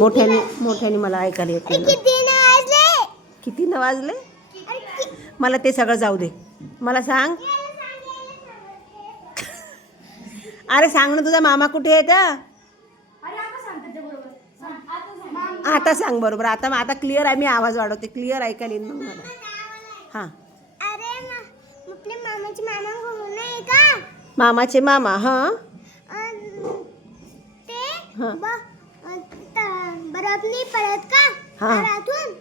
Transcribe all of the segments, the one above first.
मोठ्याने मला ऐकायला येत नाही. किती न वाजले? मला ते सगळं जाऊ दे. मला सांग. अरे सांग ना, तुझा मामा कुठे आहे तर? आता सांग बरोबर. आता क्लिअर आहे. मी आवाज वाढवते, क्लिअर ऐकायला येईल मग मला. हां. मामाचे मामा. हां हां बर्फ नाही पडत का? हां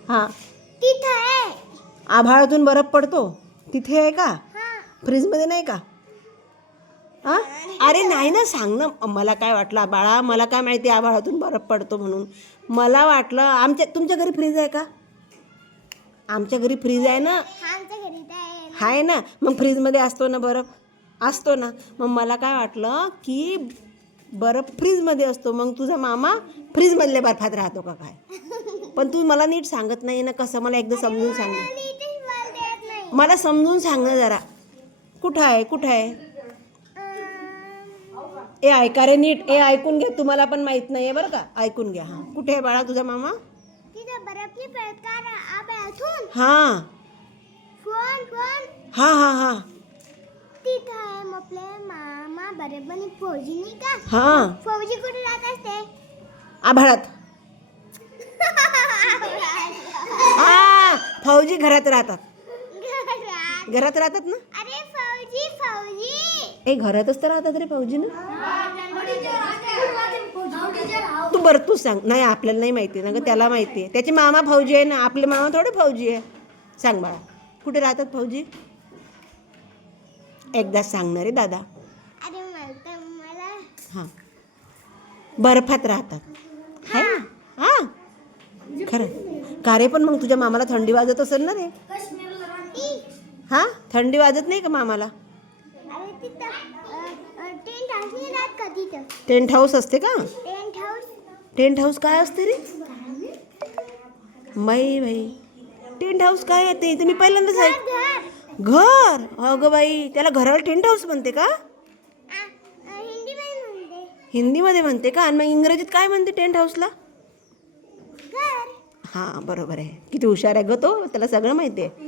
हां. तिथे आहे. आभाळातून बर्फ पडतो तिथे आहे का? हां. फ्रीजमध्ये नाही का? हां. अरे नाही ना, सांग ना. मला काय वाटलं बाळा, मला काय माहिती आभाळातून बर्फ पडतो म्हणून. मला वाटलं तुमच्या घरी फ्रीज आहे का? आमच्या घरी फ्रीज आहे ना. आमच्या घरी आहे. आहे ना. मग फ्रीजमध्ये असतो ना बर्फ, असतो ना. मग मला काय वाटलं की बर्फ फ्रीजमध्ये असतो, मग तुझा मामा फ्रीजमधल्या बर्फात राहतो का काय? पण तू मला नीट सांगत नाही ना. कसं? मला एकदा समजून सांग. मला समजून सांग ना जरा. कुठं आहे? ए ऐका रे नीट. ऐकून घ्या. तुम्हाला पण माहीत नाही आहे बरं का. ऐकून घ्या. हां. कुठे आहे बाळा तुझा मामा? हां हां हां हां. मामा बरोबर फौजी नाही का? हां. फौजी कुठे राहत असते? आभाळात. हां. फौजी घरात राहतात. घरात राहतात ना. अरे फौजी. घरातच तर राहतात रे फौजी ना. तू सांग. नाही आपल्याला नाही माहिती ना ग, त्याला माहिती आहे. त्याचे मामा फौजी आहे ना. आपले मामा थोडे फौजी आहे. सांग बाळा, कुठे राहतात फौजी? एकदा सांगणार रे दादा. अरे मला हां. बर्फात राहतात. आहे ना. हां खरं का रे? पण मग तुझ्या मामाला थंडी वाजत असेल ना रे. हां. थंडी वाजत नाही का मामाला? अरे तिथं टेंट हाऊस नाही राहत का तिथं? टेंट हाऊस असते का? टेंट हाऊस काय असते रे? बाई टेंट हाऊस काय आहे ते? मी पहिल्यांदाच आहे. घर. अगं बाई, त्याला घराला टेंट हाऊस म्हणते का? हिंदीमध्ये म्हणते का? आणि मग इंग्रजीत काय म्हणते टेंट हाऊसला? हां बरोबर आहे. किती हुशार आहे ग तो. त्याला सगळं माहिती आहे.